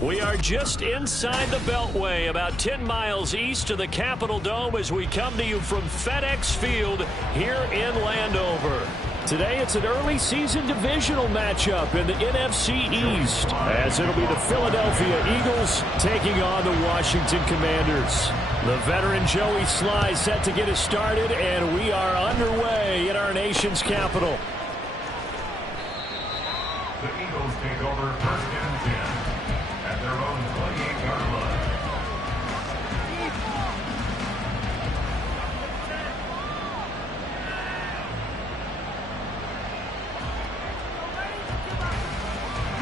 We are just inside the Beltway, about 10 miles east of the Capitol Dome as we come to you from FedEx Field here in Landover. Today it's an early season divisional matchup in the NFC East, as it'll be the Philadelphia Eagles taking on the Washington Commanders. The veteran Joey Sly set to get us started, and we are underway in our nation's capital. The Eagles take over first and 10 at their own 28-yard line.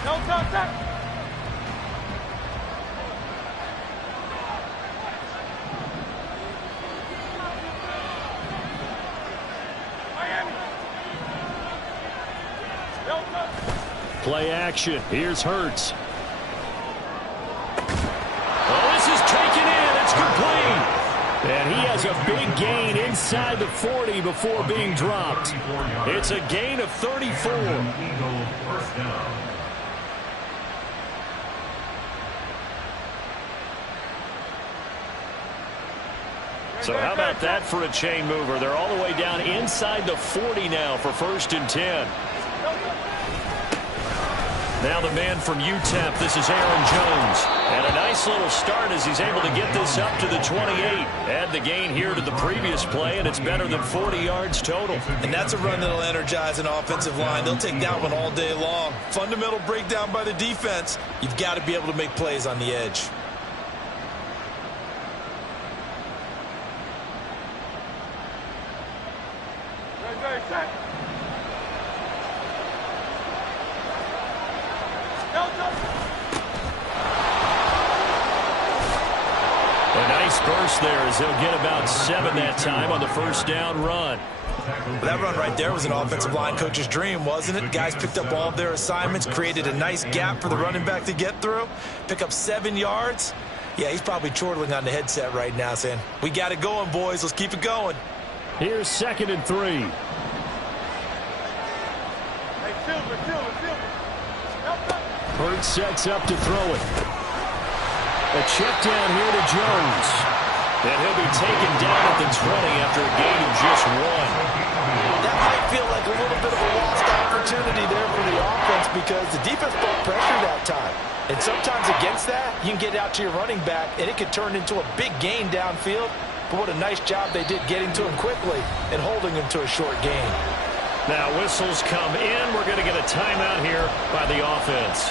No contact. Play action. Here's Hurts. Oh, this is taken in. It's complete. And he has a big gain inside the 40 before being dropped. It's a gain of 34. First down. So how about that for a chain mover? They're all the way down inside the 40 now for first and 10. Now the man from UTEP, this is Aaron Jones. And a nice little start as he's able to get this up to the 28. Add the gain here to the previous play, and it's better than 40 yards total. And that's a run that'll energize an offensive line. They'll take that one all day long. Fundamental breakdown by the defense. You've got to be able to make plays on the edge. Burst there as they'll get about 7 that time on the first down run. That run right there was an offensive line coach's dream, wasn't it? Guys picked up all of their assignments, created a nice gap for the running back to get through, pick up 7 yards. Yeah, he's probably chortling on the headset right now saying, we got it going, boys. Let's keep it going. Here's 2nd and 3. Hey, Silver. Hurts sets up to throw it. A check down here to Jones. And he'll be taken down at the 20 after a gain of just 1. That might feel like a little bit of a lost opportunity there for the offense because the defense brought pressure that time. And sometimes against that, you can get out to your running back, and it could turn into a big gain downfield. But what a nice job they did getting to him quickly and holding him to a short gain. Now whistles come in. We're going to get a timeout here by the offense.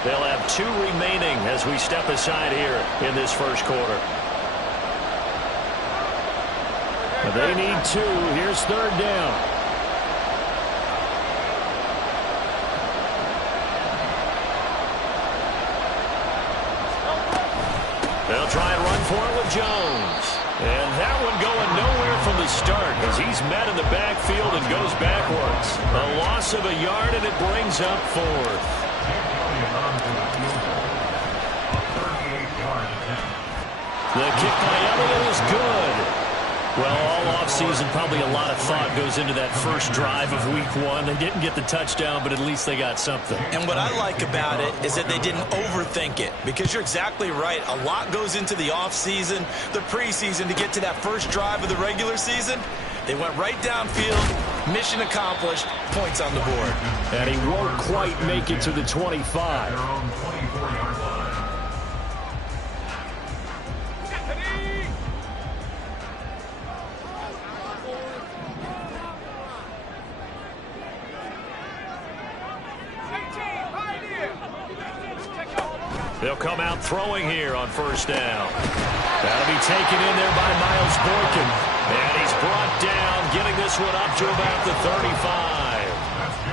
They'll have 2 remaining as we step aside here in this first quarter. They need 2. Here's 3rd down. They'll try and run for it with Jones. And that one going nowhere from the start as he's met in the backfield and goes backwards. A loss of a yard, and it brings up 4th. The kick by Elliott is good. Well, all offseason, probably a lot of thought goes into that first drive of week 1. They didn't get the touchdown, but at least they got something. And what I like about it is that they didn't overthink it, because you're exactly right. A lot goes into the offseason, the preseason to get to that first drive of the regular season. They went right downfield, mission accomplished, points on the board. And he won't quite make it to the 25. Their own 24-yard line. They'll come out throwing here on first down. That'll be taken in there by Miles Boykin. And he's brought down, getting this one up to about the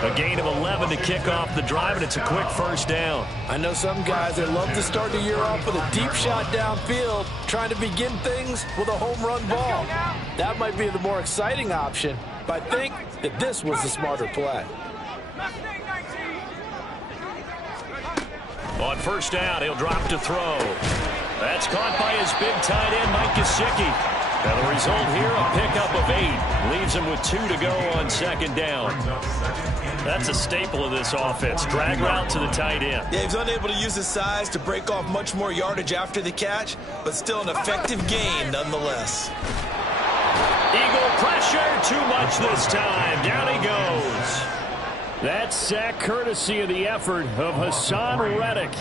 35. A gain of 11 to kick off the drive, and it's a quick first down. I know some guys that love to start the year off with a deep shot downfield, trying to begin things with a home run ball. That might be the more exciting option, but I think that this was the smarter play. On first down, he'll drop to throw. That's caught by his big tight end, Mike Gesicki. And the result here, a pickup of 8. Leaves him with 2 to go on second down. That's a staple of this offense. Drag route to the tight end. Yeah, he's unable to use his size to break off much more yardage after the catch, but still an effective gain nonetheless. Eagle pressure, too much this time. Down he goes. That sack courtesy of the effort of Hassan Reddick.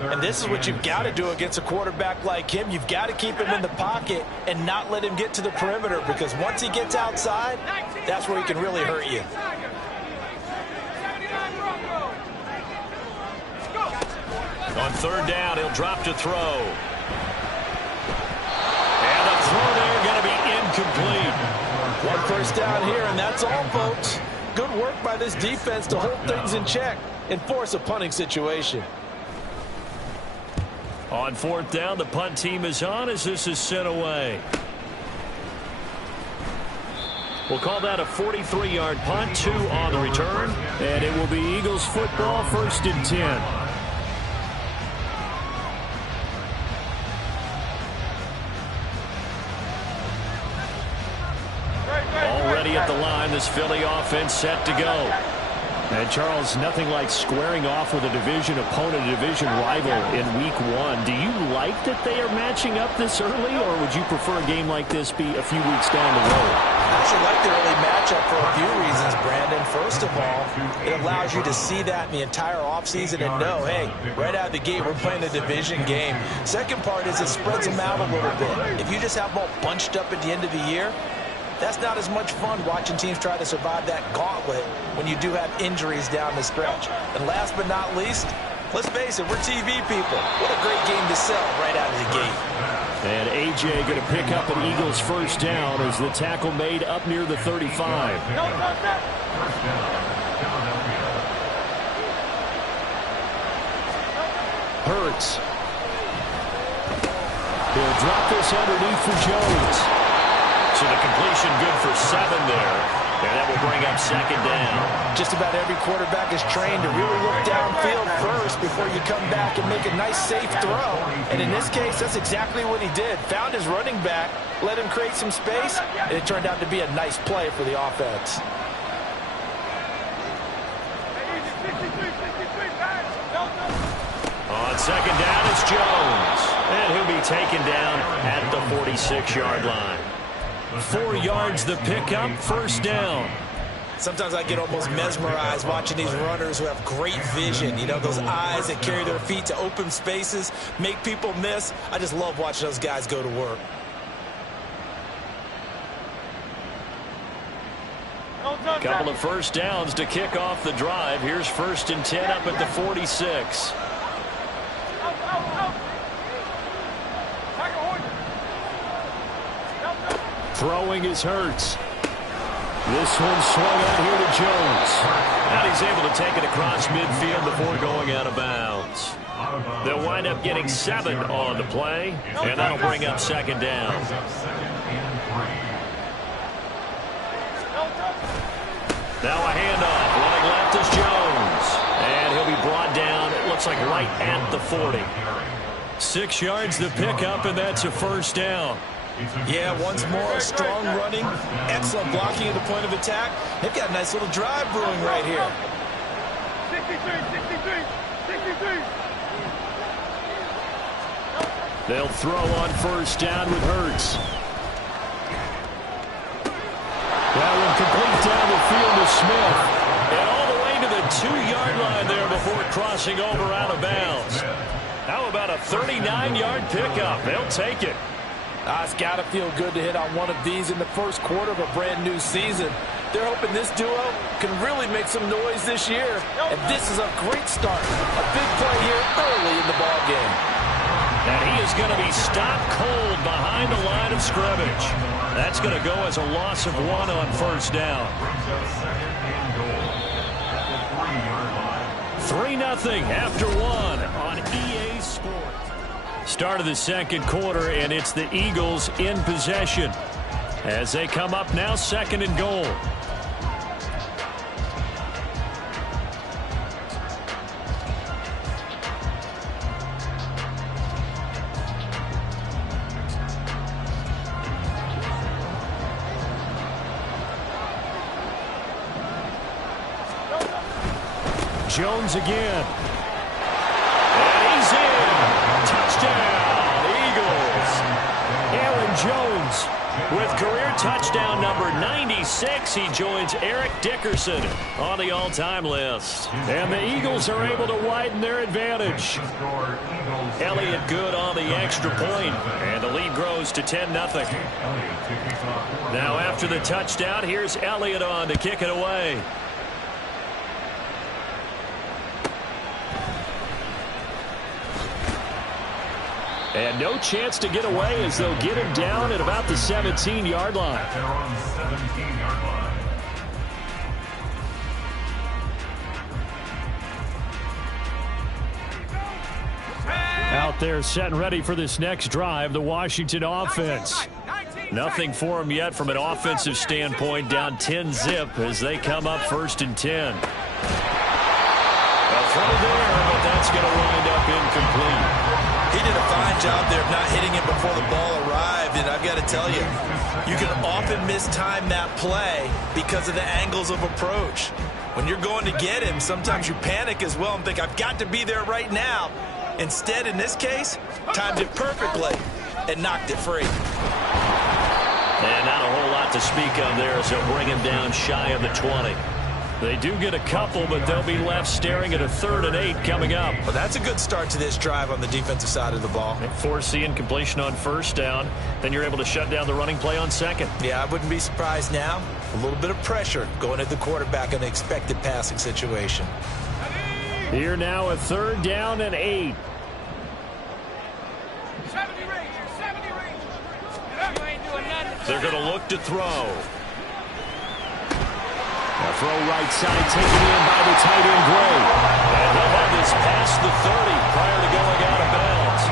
And this is what you've got to do against a quarterback like him. You've got to keep him in the pocket and not let him get to the perimeter, because once he gets outside, that's where he can really hurt you. On third down, he'll drop to throw. And the throw there going to be incomplete. One first down here, and that's all, folks. Good work by this defense to hold things in check and force a punting situation. On fourth down, the punt team is on as this is sent away. We'll call that a 43-yard punt, 2 on the return. And it will be Eagles football, 1st and 10. Already at the line, this Philly offense set to go. And Charles, nothing like squaring off with a division opponent, a division rival in week 1. Do you like that they are matching up this early, or would you prefer a game like this be a few weeks down the road? I actually like the early matchup for a few reasons, Brandon. First of all, it allows you to see that in the entire offseason and know, hey, right out of the gate, we're playing a division game. Second part is it spreads them out a little bit. If you just have them all bunched up at the end of the year, that's not as much fun watching teams try to survive that gauntlet when you do have injuries down the stretch. And last but not least, let's face it, we're TV people. What a great game to sell right out of the gate. And A.J. going to pick up an Eagles first down as the tackle made up near the 35. Hurts. He'll drop this underneath for Jones. So the completion good for 7 there. And that will bring up second down. Just about every quarterback is trained to really look downfield first before you come back and make a nice, safe throw. And in this case, that's exactly what he did. Found his running back, let him create some space, and it turned out to be a nice play for the offense. On second down, it's Jones. And he'll be taken down at the 46-yard line. 4 yards the pickup, first down. Sometimes I get almost mesmerized watching these runners who have great vision. You know, those eyes that carry their feet to open spaces, make people miss. I just love watching those guys go to work. A couple of first downs to kick off the drive. Here's 1st and 10 up at the 46. Throwing is Hurts. This one swung out here to Jones. And he's able to take it across midfield before going out of bounds. They'll wind up getting 7 on the play, and that'll bring up second down. Now a handoff. Running left is Jones. And he'll be brought down, it looks like right at the 40. 6 yards the pickup, and that's a first down. Yeah, once more, strong running, excellent blocking at the point of attack. They've got a nice little drive brewing right here. 63. They'll throw on first down with Hurts. That one complete down the field to Smith. And all the way to the 2-yard line there before crossing over out of bounds. How about a 39-yard pickup? They'll take it. It's got to feel good to hit on one of these in the first quarter of a brand new season. They're hoping this duo can really make some noise this year. And this is a great start. A big play here early in the ballgame. And he is going to be stopped cold behind the line of scrimmage. That's going to go as a loss of 1 on first down. 3-0 after 1 on EA Sports. Start of the second quarter, and it's the Eagles in possession as they come up now 2nd and goal. Jones again. And he's in. Touchdown, Eagles. Aaron Jones with career touchdown number 96. He joins Eric Dickerson on the all-time list. And the Eagles are able to widen their advantage. Elliott good on the extra point, and the lead grows to 10-0. Now after the touchdown, here's Elliott on to kick it away. And no chance to get away as they'll get him down at about the 17-yard line. At their own 17-yard line. Out there set and ready for this next drive, the Washington offense. Nothing for them yet from an offensive standpoint, down 10-zip as they come up 1st and 10. A throw there, but that's going to wind up incomplete. He did a fine job there of not hitting it before the ball arrived, and I've got to tell you, you can often mistime that play because of the angles of approach. When you're going to get him, sometimes you panic as well and think, I've got to be there right now. Instead, in this case, timed it perfectly and knocked it free. And not a whole lot to speak of there as they'll bring him down shy of the 20. They do get a couple, but they'll be left staring at a 3rd and 8 coming up. Well, that's a good start to this drive on the defensive side of the ball. Force the incompletion on 1st down. Then you're able to shut down the running play on 2nd. Yeah, I wouldn't be surprised now. A little bit of pressure going at the quarterback in an expected passing situation. Here now a 3rd down and 8. 70 range. You ain't doing nothing. They're going to look to throw. A throw right side taken in by the tight end Gray. And he'll have this past the 30 prior to going out of bounds.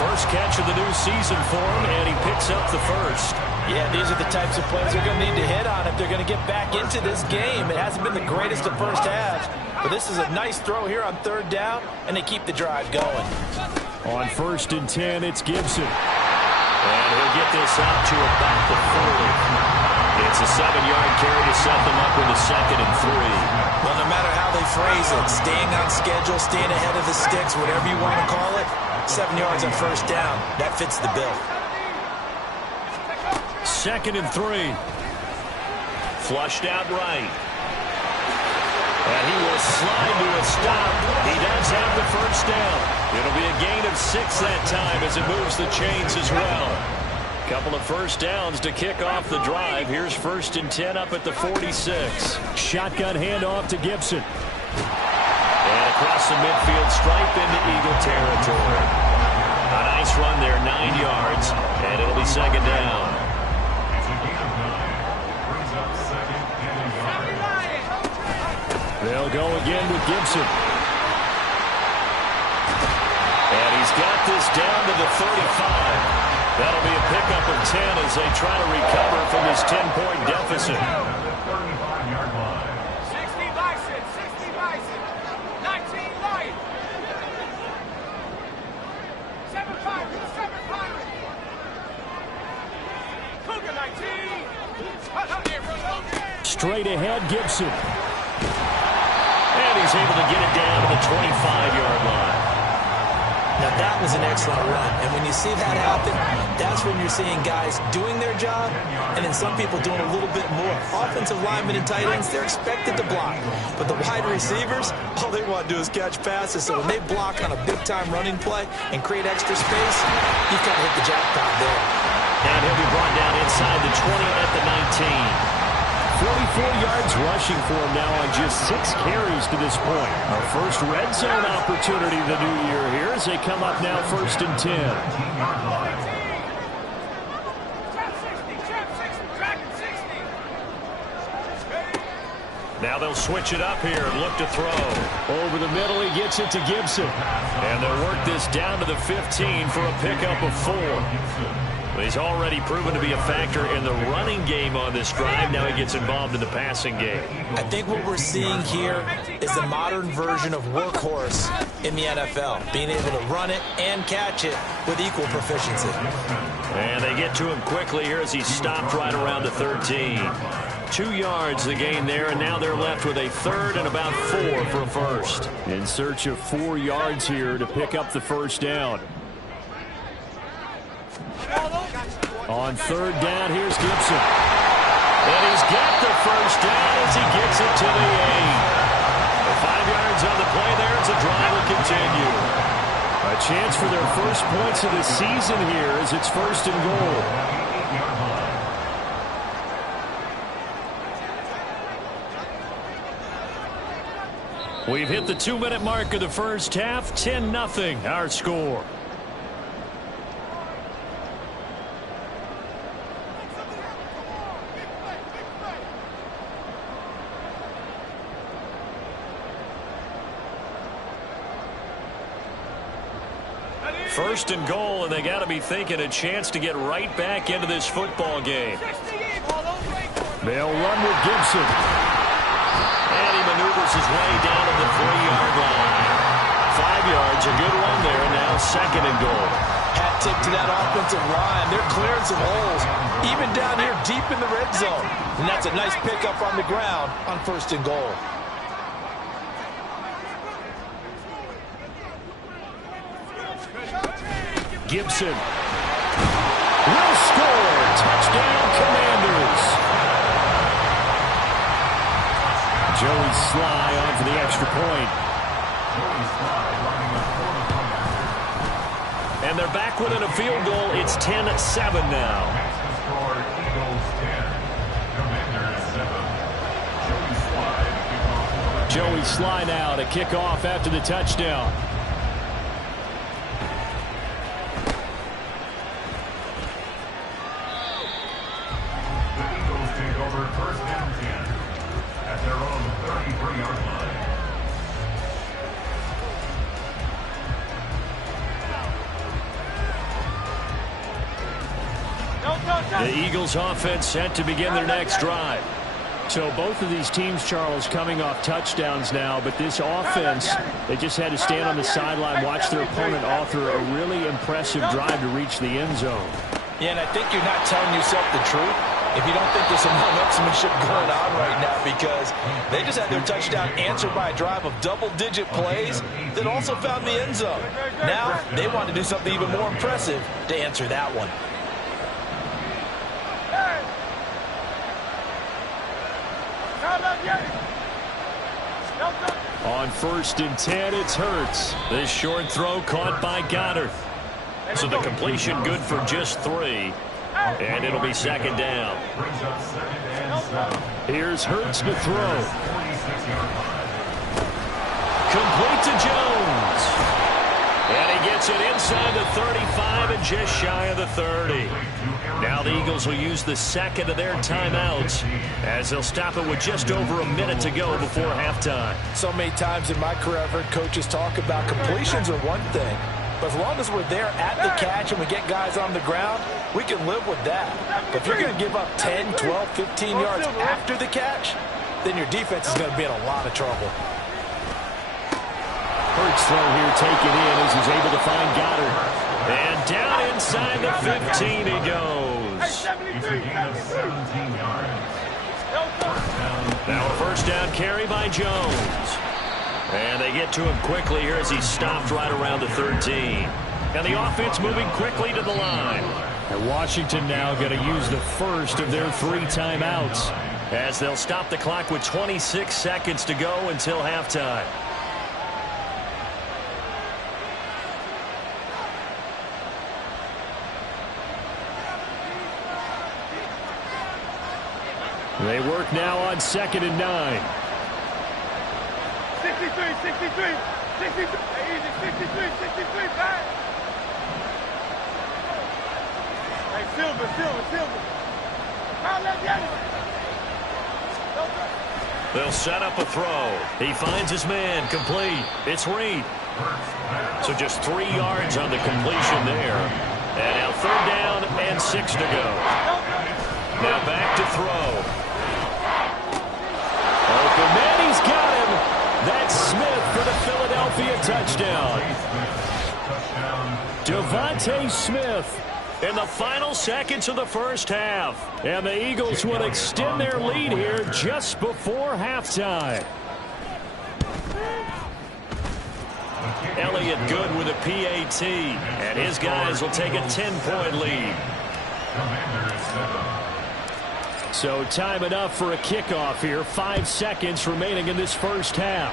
First catch of the new season for him, and he picks up the 1st. Yeah, these are the types of plays they're going to need to hit on if they're going to get back into this game. It hasn't been the greatest of first halves, but this is a nice throw here on 3rd down, and they keep the drive going. On 1st and 10, it's Gibson. And he'll get this out to about the 40. It's a 7-yard carry to set them up with a 2nd and 3. Well, no matter how they phrase it, staying on schedule, staying ahead of the sticks, whatever you want to call it, 7 yards on 1st down, that fits the bill. 2nd and 3. Flushed out right. And he will slide to a stop. He does have the 1st down. It'll be a gain of 6 that time as it moves the chains as well. Couple of 1st downs to kick off the drive. Here's 1st and 10 up at the 46. Shotgun handoff to Gibson. And across the midfield stripe into Eagle territory. A nice run there, 9 yards, and it'll be 2nd down. It's a gain of 9. Brings up 2nd and a yard. They'll go again with Gibson. And he's got this down to the 35. That'll be a pickup of 10 as they try to recover from this 10-point deficit. 35-yard line. 60 Bison. 19 Lion. 7 Pirate. Cougar 19. Straight ahead, Gibson. And he's able to get it down to the 25-yard line. Now, that was an excellent run. And when you see that happen, that's when you're seeing guys doing their job and then some people doing a little bit more. Offensive linemen and tight ends, they're expected to block. But the wide receivers, all they want to do is catch passes. So when they block on a big-time running play and create extra space, you've got to hit the jackpot there. And he'll be brought down inside the 20 at the 19. 44 yards rushing for him now on just 6 carries to this point. Our first red zone opportunity of the new year here as they come up now 1st and 10. Now they'll switch it up here and look to throw. Over the middle, he gets it to Gibson. And they'll work this down to the 15 for a pickup of 4. He's already proven to be a factor in the running game on this drive. Now he gets involved in the passing game. I think what we're seeing here is the modern version of workhorse in the NFL, being able to run it and catch it with equal proficiency. And they get to him quickly here as he's stopped right around the 13. 2 yards the gain there, and now they're left with a third and about 4 for a first. In search of 4 yards here to pick up the first down. On third down, here's Gibson. And he's got the first down as he gets it to the 8. 5 yards on the play there as the drive will continue. A chance for their first points of the season here as it's first and goal. We've hit the 2-minute mark of the first half. 10-0 our score. First and goal, and they got to be thinking a chance to get right back into this football game. They'll run with Gibson. And he maneuvers his way down to the 3-yard line. 5 yards, a good run there, and now second and goal. Hat tip to that offensive line. They're clearing some holes, even down here deep in the red zone. And that's a nice pickup on the ground on first and goal. Gibson will score. Touchdown, Commanders. Joey Sly on for the extra point. And they're back within a field goal. It's 10-7 now. Joey Sly now to kick off after the touchdown. First and 10 at their own 33-yard line. The Eagles offense set to begin their next drive. So both of these teams, Charles, coming off touchdowns now, but this offense, they just had to stand on the sideline, watch their opponent author a really impressive drive to reach the end zone. Yeah, and I think you're not telling yourself the truth if you don't think there's some one-upsmanship going on right now, because they just had their touchdown answered by a drive of double-digit plays that also found the end zone. Now they want to do something even more impressive to answer that one. On first and 10, it's Hurts. This short throw caught by Goddard. So the completion good for just 3. And it'll be second down. Here's Hurts to throw. Complete to Jones. And he gets it inside the 35 and just shy of the 30. Now the Eagles will use the second of their timeouts as they'll stop it with just over a minute to go before halftime. So many times in my career I've heard coaches talk about completions are one thing, but as long as we're there at the catch and we get guys on the ground, we can live with that. But if you're going to give up 10, 12, 15 yards after the catch, then your defense is going to be in a lot of trouble. Hurts throw here taken in as he's able to find Goddard. And down inside the 15 he goes. Now a first down carry by Jones. And they get to him quickly here as he stopped right around the 13. And the offense moving quickly to the line. And Washington now going to use the first of their 3 timeouts as they'll stop the clock with 26 seconds to go until halftime. They work now on second and 9. 63, 63, 63, easy, 63, 63, back. Hey, Silver. They'll set up a throw. He finds his man, complete. It's Reed. So just 3 yards on the completion there. And now third down and 6 to go. Now back to throw. Open man, he's got him. That's Smith for the Philadelphia touchdown. Devontae Smith in the final seconds of the first half. And the Eagles will extend their lead here just before halftime. Elliott good with a PAT, and his guys will take a 10-point lead. So time enough for a kickoff here. 5 seconds remaining in this first half.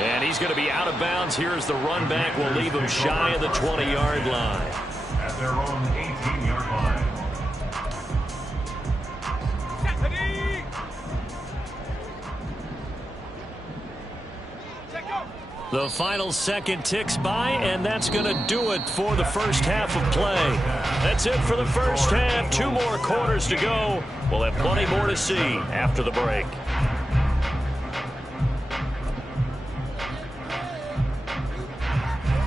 And he's going to be out of bounds. Here's the run back. Will leave him shy of the 20-yard line. At their own 18-yard line. The final second ticks by, and that's going to do it for the first half of play. That's it for the first half. 2 more quarters to go. We'll have plenty more to see after the break.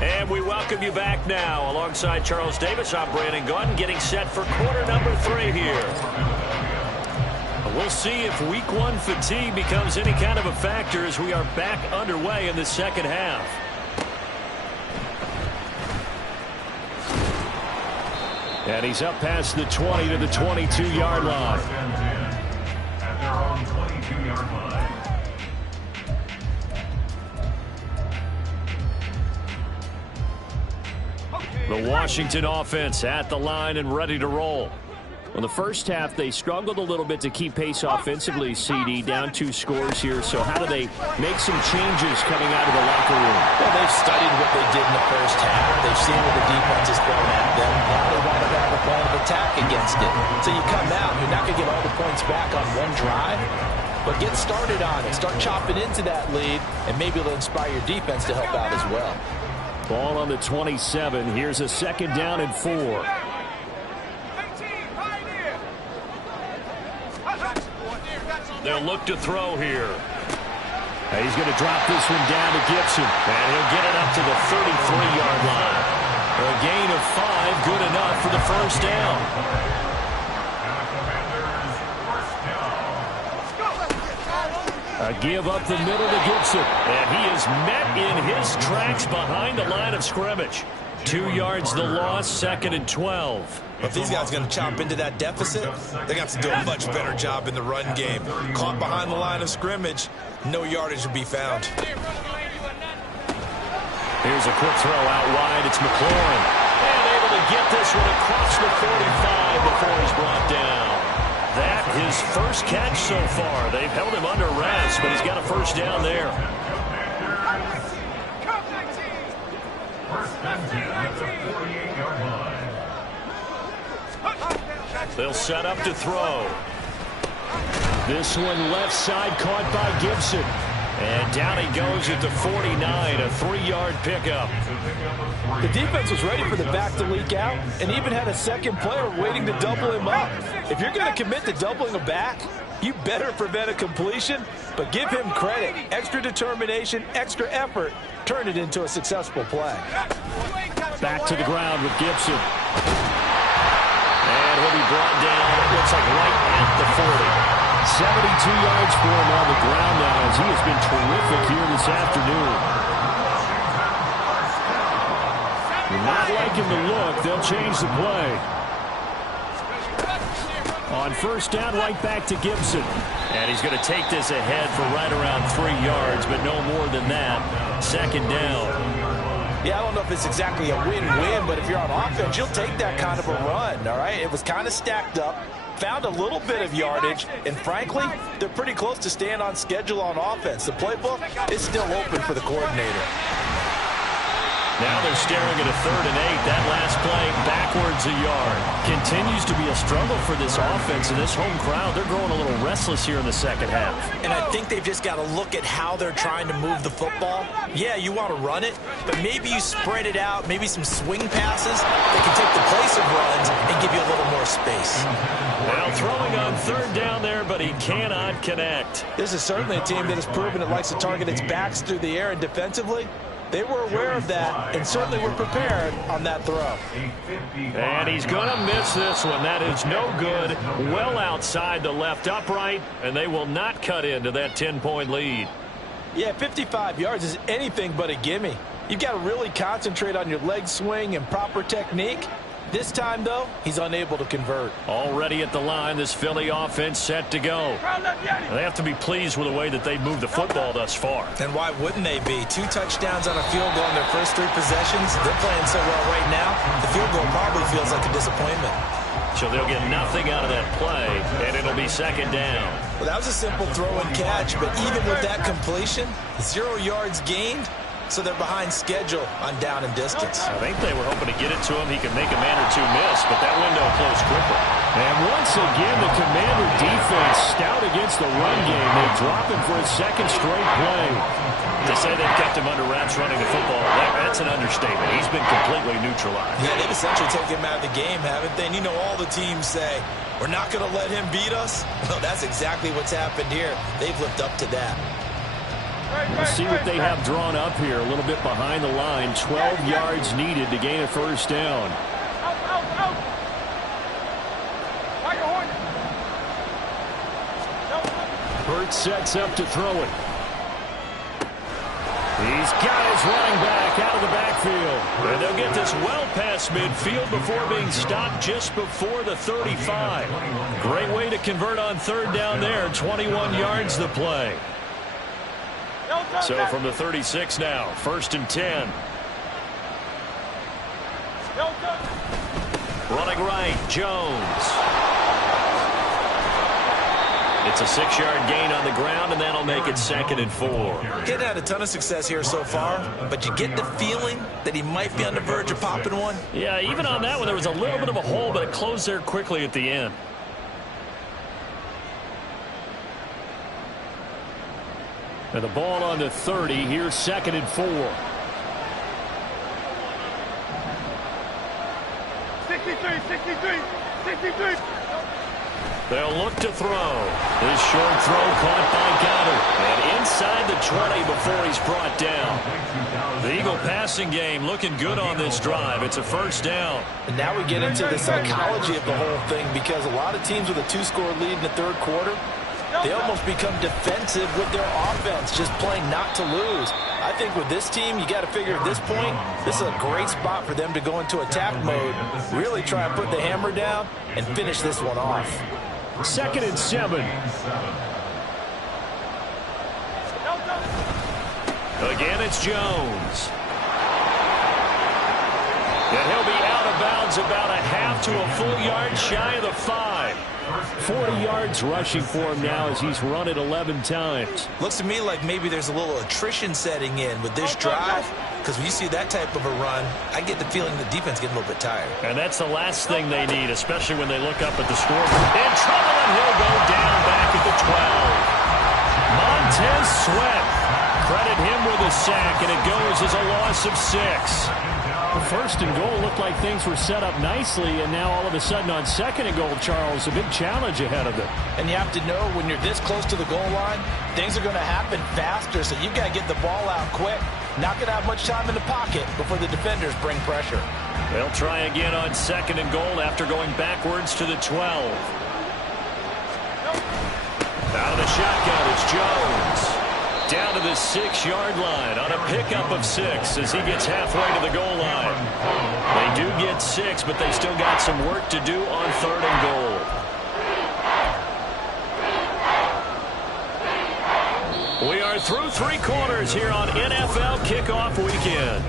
And we welcome you back now. Alongside Charles Davis, I'm Brandon Gunn, getting set for quarter number 3 here. We'll see if week 1 fatigue becomes any kind of a factor as we are back underway in the second half. And he's up past the 20 to the 22-yard line. At their own 22-yard line. The Washington offense at the line and ready to roll. In the first half, they struggled a little bit to keep pace offensively, CD, down 2 scores here. So how do they make some changes coming out of the locker room? Well, they've studied what they did in the first half. They've seen what the defense is throwing at them. Now they want to have a plan of attack against it. So you come out, you're not going to get all the points back on one drive, but get started on it. Start chopping into that lead, and maybe it'll inspire your defense to help out as well. Ball on the 27. Here's a second down and 4. They'll look to throw here. He's going to drop this one down to Gibson, and he'll get it up to the 33-yard line. A gain of 5, good enough for the first down. A give up the middle to Gibson, and he is met in his tracks behind the line of scrimmage. 2 yards the loss, 2nd and 12. If these guys are going to chop into that deficit, they're going to have to do a much better job in the run game. Caught behind the line of scrimmage, no yardage will be found. Here's a quick throw out wide. It's McLaurin. And able to get this one across the 45 before he's brought down. That his first catch so far. They've held him under wraps, but he's got a first down there. They'll set up to throw. This one left side caught by Gibson. And down he goes at the 49, a 3-yard pickup. The defense was ready for the back to leak out and even had a second player waiting to double him up. If you're going to commit to doubling a back, you better prevent a completion, but give him credit. Extra determination, extra effort, turn it into a successful play. Back to the ground with Gibson. And he'll be brought down, it looks like right at the 40. 72 yards for him on the ground now as he has been terrific here this afternoon. You're not liking the look. They'll change the play. On first down, right back to Gibson. And he's going to take this ahead for right around 3 yards, but no more than that. 2nd down. Yeah, I don't know if it's exactly a win-win, but if you're on offense, you'll take that kind of a run, all right? It was kind of stacked up, found a little bit of yardage, and frankly, they're pretty close to staying on schedule on offense. The playbook is still open for the coordinator. Now they're staring at a 3rd and 8. That last play backwards a yard. Continues to be a struggle for this offense and this home crowd. They're growing a little restless here in the second half. And I think they've just got to look at how they're trying to move the football. Yeah, you want to run it, but maybe you spread it out, maybe some swing passes that can take the place of runs and give you a little more space. Now throwing on 3rd down there, but he cannot connect. This is certainly a team that has proven it likes to target its backs through the air, and defensively, they were aware of that and certainly were prepared on that throw. And he's going to miss this one. That is no good. Well outside the left upright, and they will not cut into that 10-point lead. Yeah, 55 yards is anything but a gimme. You've got to really concentrate on your leg swing and proper technique. This time, though, he's unable to convert. Already at the line, this Philly offense set to go. They have to be pleased with the way that they've moved the football thus far. And why wouldn't they be? 2 touchdowns on a field goal in their first 3 possessions. They're playing so well right now, the field goal probably feels like a disappointment. So they'll get nothing out of that play, and it'll be second down. Well, that was a simple throw and catch, but even with that completion, 0 yards gained. So they're behind schedule on down and distance. I think they were hoping to get it to him. He could make a man or two miss, but that window closed quickly. And once again, the Commander defense stout against the run game. They drop him for a second straight play. To say they've kept him under wraps running the football, that's an understatement. He's been completely neutralized. Yeah, they've essentially taken him out of the game, haven't they? And you know all the teams say, we're not going to let him beat us. Well, that's exactly what's happened here. They've lived up to that. We'll see what they have drawn up here. A little bit behind the line. 12 yards needed to gain a first down. Burt sets up to throw it. He's got his running back out of the backfield. And they'll get this well past midfield before being stopped just before the 35. Great way to convert on third down there. 21 yards the play. So from the 36 now, 1st and 10. Running right, Jones. It's a 6-yard gain on the ground, and that'll make it 2nd and 4. Getting had a ton of success here so far, but you get the feeling that he might be on the verge of popping one. Yeah, even on that one, there was a little bit of a hole, but it closed there quickly at the end. And the ball on the 30. Here's 2nd and 4. 63. They'll look to throw. This short throw caught by Goddard. And inside the 20 before he's brought down. The Eagle passing game looking good on this drive. It's a first down. And now we get into the psychology of the whole thing, because a lot of teams with a 2-score lead in the third quarter, they almost become defensive with their offense, just playing not to lose. I think with this team, you got to figure at this point, this is a great spot for them to go into attack mode, really try and put the hammer down and finish this one off. 2nd and 7. Again, it's Jones. And he'll be out of bounds about a half to a full yard shy of the 5. 40 yards rushing for him now as he's run it 11 times. Looks to me like maybe there's a little attrition setting in with this drive, because when you see that type of a run, I get the feeling the defense getting a little bit tired. And that's the last thing they need, especially when they look up at the scoreboard. In trouble, and he'll go down back at the 12. Montez Sweat. Credit him with a sack, and it goes as a loss of 6. The 1st and goal looked like things were set up nicely, and now all of a sudden on 2nd and goal, Charles, a big challenge ahead of them. And you have to know when you're this close to the goal line, things are going to happen faster, so you've got to get the ball out quick. Not going to have much time in the pocket before the defenders bring pressure. They'll try again on 2nd and goal after going backwards to the 12. Out of the shotgun, it's Jones. Down to the 6-yard line on a pickup of 6 as he gets halfway to the goal line. They do get 6, but they still got some work to do on 3rd and goal. We are through 3 quarters here on NFL Kickoff Weekend.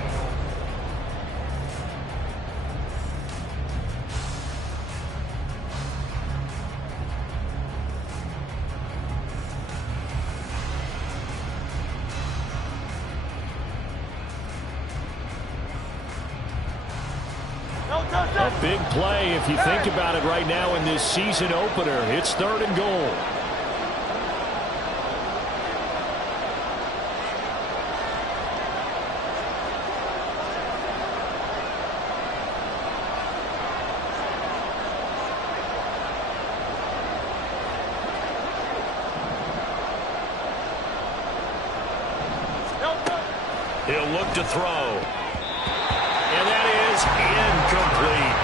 A big play if you think about it right now in this season opener. It's 3rd and goal. He'll look to throw. And that is incomplete.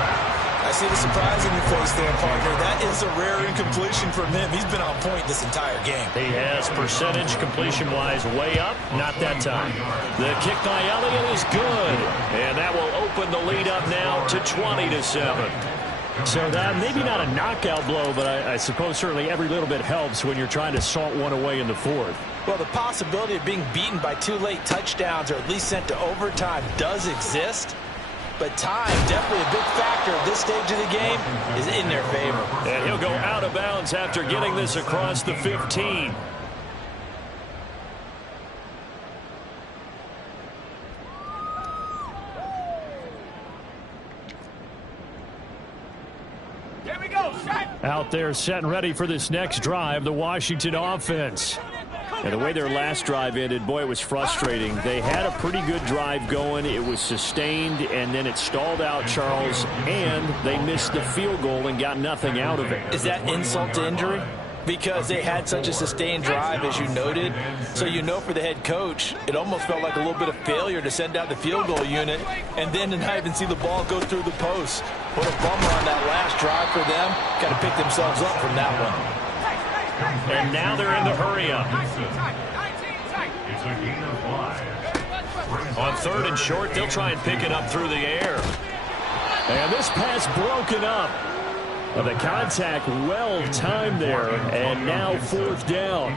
I see the surprise in your face there, partner. That is a rare incompletion from him. He's been on point this entire game. He has percentage completion-wise way up. Not that time. The kick by Elliott is good. And that will open the lead up now to 20-7. So that maybe not a knockout blow, but I suppose certainly every little bit helps when you're trying to salt one away in the fourth. Well, the possibility of being beaten by 2 late touchdowns or at least sent to overtime does exist. But time, definitely a big factor at this stage of the game, is in their favor. And he'll go out of bounds after getting this across the 15. Here we go, shot. Out there set and ready for this next drive, the Washington offense. And the way their last drive ended, boy, it was frustrating. They had a pretty good drive going. It was sustained, and then it stalled out, Charles, and they missed the field goal and got nothing out of it. Is that insult to injury? Because they had such a sustained drive, as you noted. So you know for the head coach, it almost felt like a little bit of failure to send out the field goal unit and then to not even see the ball go through the post. What a bummer on that last drive for them. Got to pick themselves up from that one. And now they're in the hurry-up. It's a gain of 5. On third and short, they'll try and pick it up through the air. And this pass broken up. The contact well-timed there, and now fourth down.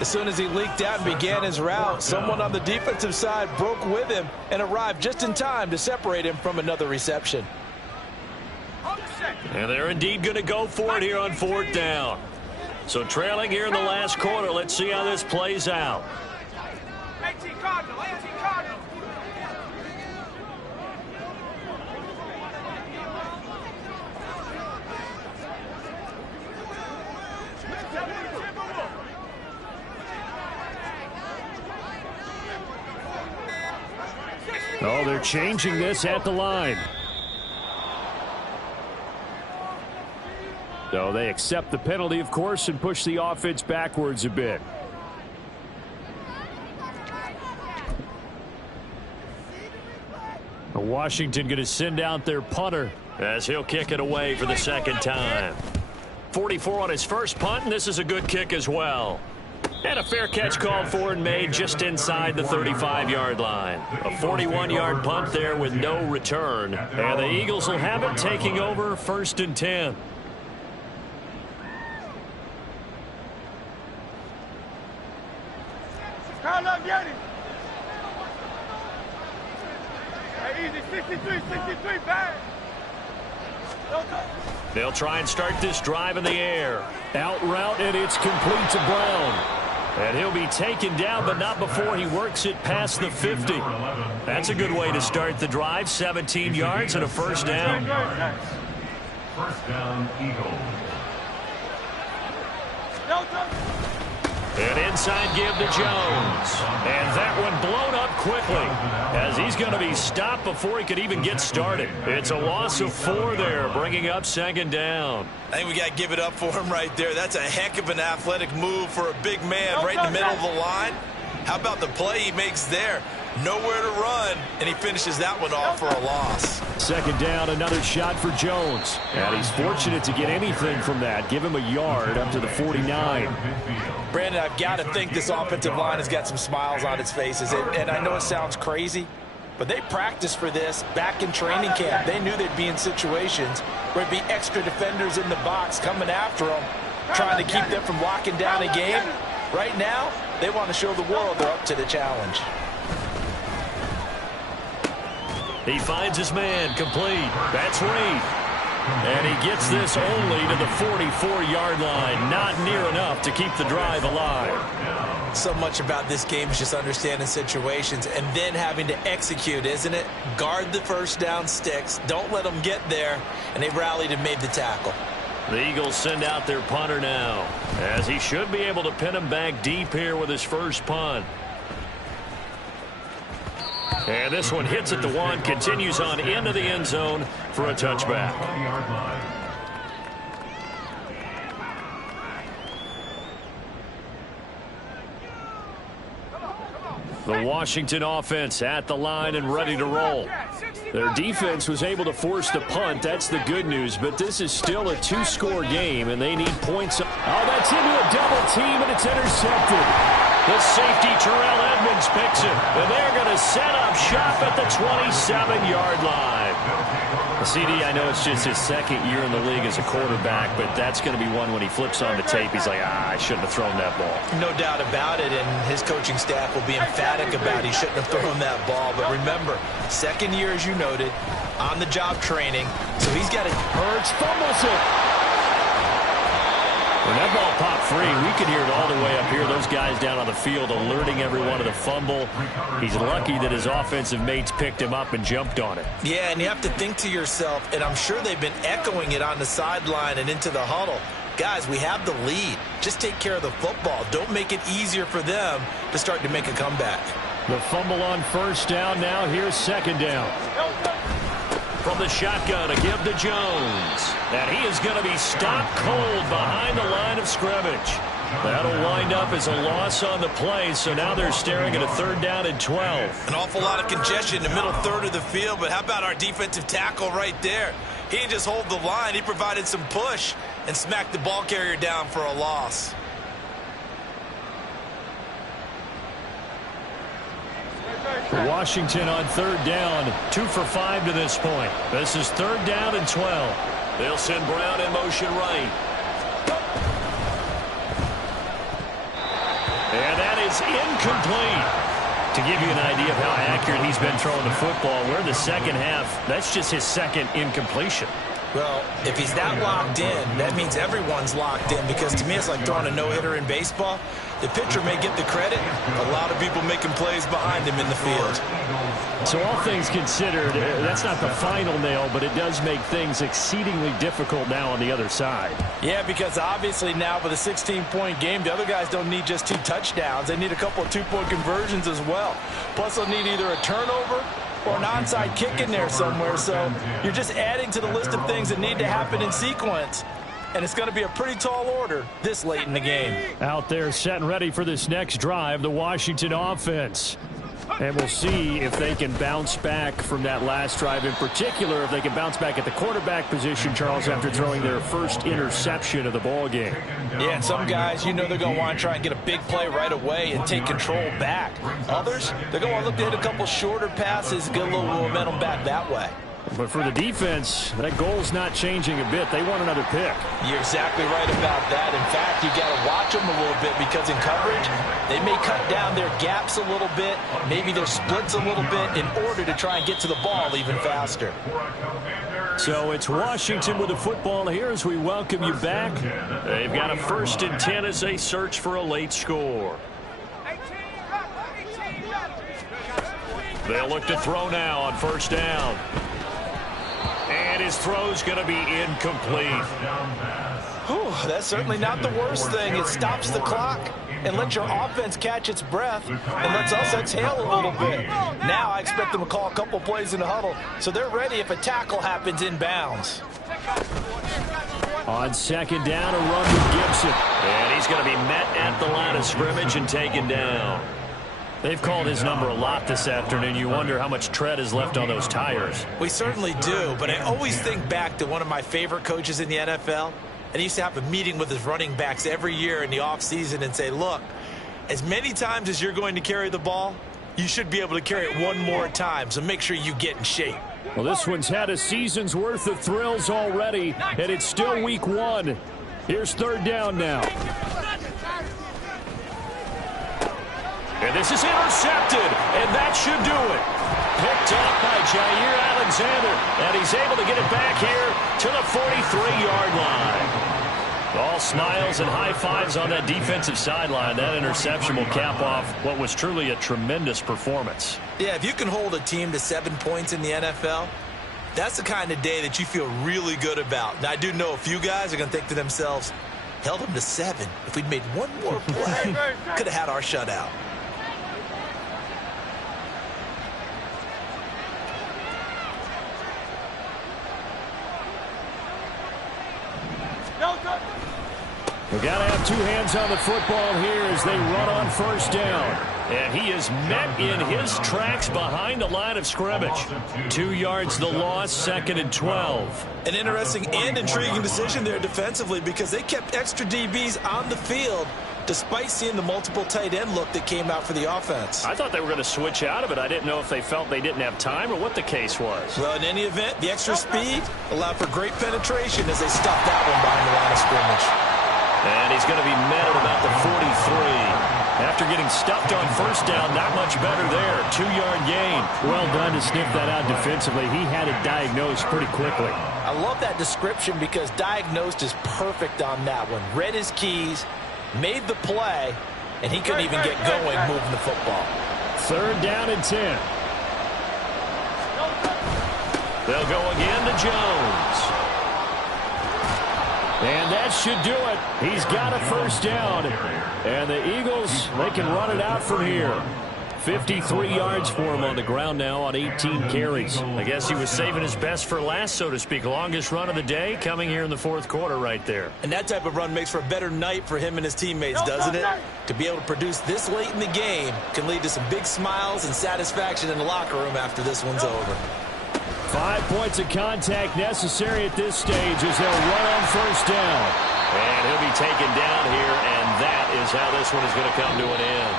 As soon as he leaked out and began his route, someone on the defensive side broke with him and arrived just in time to separate him from another reception. And they're indeed going to go for it here on fourth down. So trailing here in the last quarter, let's see how this plays out. 18 Cardinal, 18 Cardinal. Oh, they're changing this at the line. So they accept the penalty, of course, and push the offense backwards a bit. Washington going to send out their punter as he'll kick it away for the second time. 44 on his first punt, and this is a good kick as well. And a fair catch called for and made just inside the 35-yard line. A 41-yard punt there with no return. And the Eagles will have it, taking over 1st and 10. Call up, get him. Hey, easy, 63, bang. They'll try and start this drive in the air. Out route, and it's complete to Brown. And he'll be taken down, but not before he works it past the 50. That's a good way to start the drive. 17 yards and a first down. First down, Eagles. An inside give to Jones. And that one blown up quickly as he's going to be stopped before he could even get started. It's a loss of 4 there, bringing up second down. I think we got to give it up for him right there. That's a heck of an athletic move for a big man right in the middle of the line. How about the play he makes there? Nowhere to run, and he finishes that one off for a loss. Second down, another shot for Jones. And he's fortunate to get anything from that. Give him a yard up to the 49. Brandon, I've got to think this offensive line has got some smiles on its faces. And I know it sounds crazy, but they practiced for this back in training camp. They knew they'd be in situations where there'd be extra defenders in the box coming after them, trying to keep them from locking down a game. Right now, they want to show the world they're up to the challenge. He finds his man, complete. That's Reed. And he gets this only to the 44-yard line. Not near enough to keep the drive alive. So much about this game is just understanding situations and then having to execute, isn't it? Guard the first down sticks. Don't let them get there. And they rallied and made the tackle. The Eagles send out their punter now, as he should be able to pin him back deep here with his first punt. And this one hits at the 1, continues on into the end zone for a touchback. The Washington offense at the line and ready to roll. Their defense was able to force the punt. That's the good news. But this is still a two-score game, and they need points. Oh, that's into a double team, and it's intercepted. The safety, Terrell Edmonds, picks it. And they're going to set up shop at the 27-yard line. CD, I know it's just his second year in the league as a quarterback, but that's going to be one when he flips on the tape. He's like, I shouldn't have thrown that ball. No doubt about it, and his coaching staff will be emphatic about he shouldn't have thrown that ball. But remember, second year, as you noted, on-the-job training, so he's got to... Hurts fumbles it. When that ball popped free, we could hear it all the way up here. Those guys down on the field alerting everyone of the fumble. He's lucky that his offensive mates picked him up and jumped on it. Yeah, and you have to think to yourself, and I'm sure they've been echoing it on the sideline and into the huddle. Guys, we have the lead. Just take care of the football. Don't make it easier for them to start to make a comeback. The fumble on first down. Now here's second down. From the shotgun to give to Jones. And he is going to be stopped cold behind the line of scrimmage. That'll wind up as a loss on the play, so now they're staring at a third down and 12. An awful lot of congestion in the middle third of the field, but how about our defensive tackle right there? He didn't just hold the line, he provided some push and smacked the ball carrier down for a loss. Washington on third down, 2 for 5 to this point. This is third down and 12. They'll send Brown in motion right. And that is incomplete. To give you an idea of how accurate he's been throwing the football, we're in the second half. That's just his second incompletion. Well, if he's that locked in, that means everyone's locked in, because to me it's like throwing a no-hitter in baseball. The pitcher may get the credit. A lot of people making plays behind him in the field. So all things considered, that's not the final nail, but it does make things exceedingly difficult now on the other side. Yeah, because obviously now with a 16-point game, the other guys don't need just 2 touchdowns. They need a couple of 2-point conversions as well. Plus they'll need either a turnover or an onside kick in there somewhere. So you're just adding to the list of things that need to happen in sequence. And it's going to be a pretty tall order this late in the game. Out there set and ready for this next drive, the Washington offense. And we'll see if they can bounce back from that last drive, in particular if they can bounce back at the quarterback position, Charles, after throwing their first interception of the ball game. Yeah, and some guys, you know, they're going to want to try and get a big play right away and take control back. Others, they're going to want to look to hit a couple shorter passes, get a little momentum back that way. But for the defense, that goal's not changing a bit. They want another pick. You're exactly right about that. In fact, you got to watch them a little bit, because in coverage, they may cut down their gaps a little bit, maybe their splits a little bit, in order to try and get to the ball even faster. So it's Washington with the football here as we welcome you back. They've got a 1st and 10 as they search for a late score. They'll look to throw now on first down. And his throw's going to be incomplete. Whew, that's certainly not the worst thing. It stops the clock and lets your offense catch its breath and lets us exhale a little bit. Now I expect them to call a couple plays in the huddle so they're ready if a tackle happens in bounds. On second down, a run with Gibson. And he's going to be met at the line of scrimmage and taken down. They've called his number a lot this afternoon. You wonder how much tread is left on those tires. We certainly do, but I always think back to one of my favorite coaches in the NFL. And he used to have a meeting with his running backs every year in the offseason and say, look, as many times as you're going to carry the ball, you should be able to carry it one more time, so make sure you get in shape. Well, this one's had a season's worth of thrills already, and it's still week 1. Here's third down now. And this is intercepted, and that should do it. Picked up by Jair Alexander, and he's able to get it back here to the 43-yard line. All smiles and high fives on that defensive sideline. That interception will cap off what was truly a tremendous performance. Yeah, if you can hold a team to 7 points in the NFL, that's the kind of day that you feel really good about. Now, I do know a few guys are going to think to themselves, held them to 7. If we'd made one more play, could have had our shutout. We've got to have two hands on the football here as they run on first down. And he is met in his tracks behind the line of scrimmage. 2 yards the loss, 2nd and 12. An interesting and intriguing decision there defensively because they kept extra DBs on the field despite seeing the multiple tight end look that came out for the offense. I thought they were going to switch out of it. I didn't know if they felt they didn't have time or what the case was. Well, in any event, the extra speed allowed for great penetration as they stopped that one behind the line of scrimmage. And he's going to be met at about the 43. After getting stuffed on first down, not much better there. 2-yard gain. Well done to sniff that out defensively. He had it diagnosed pretty quickly. I love that description because diagnosed is perfect on that one. Read his keys, made the play, and he couldn't even get going moving the football. 3rd down and 10. They'll go again to Jones. And that should do it. He's got a first down. And the Eagles, they can run it out from here. 53 yards for him on the ground now on 18 carries. I guess he was saving his best for last, so to speak. Longest run of the day coming here in the 4th quarter right there. And that type of run makes for a better night for him and his teammates, doesn't it? To be able to produce this late in the game can lead to some big smiles and satisfaction in the locker room after this one's over. 5 points of contact necessary at this stage as they'll run on first down. And he'll be taken down here, and that is how this one is going to come to an end.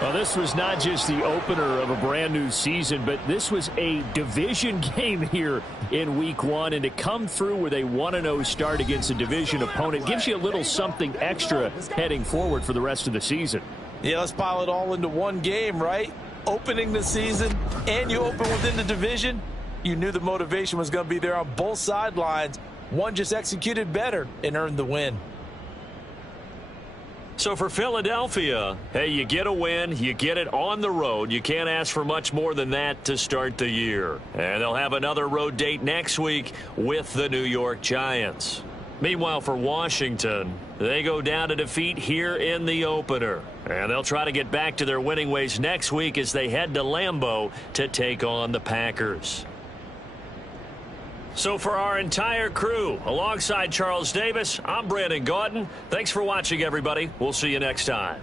Well, this was not just the opener of a brand new season, but this was a division game here in week 1. And to come through with a 1-0 start against a division opponent gives you a little something extra heading forward for the rest of the season. Yeah, let's pile it all into one game, right? Opening the season, and you open within the division, you knew the motivation was going to be there on both sidelines. One just executed better and earned the win. So for Philadelphia, hey, you get a win, you get it on the road. You can't ask for much more than that to start the year. And they'll have another road date next week with the New York Giants. Meanwhile, for Washington, they go down to defeat here in the opener. And they'll try to get back to their winning ways next week as they head to Lambeau to take on the Packers. So for our entire crew, alongside Charles Davis, I'm Brandon Gaudin. Thanks for watching, everybody. We'll see you next time.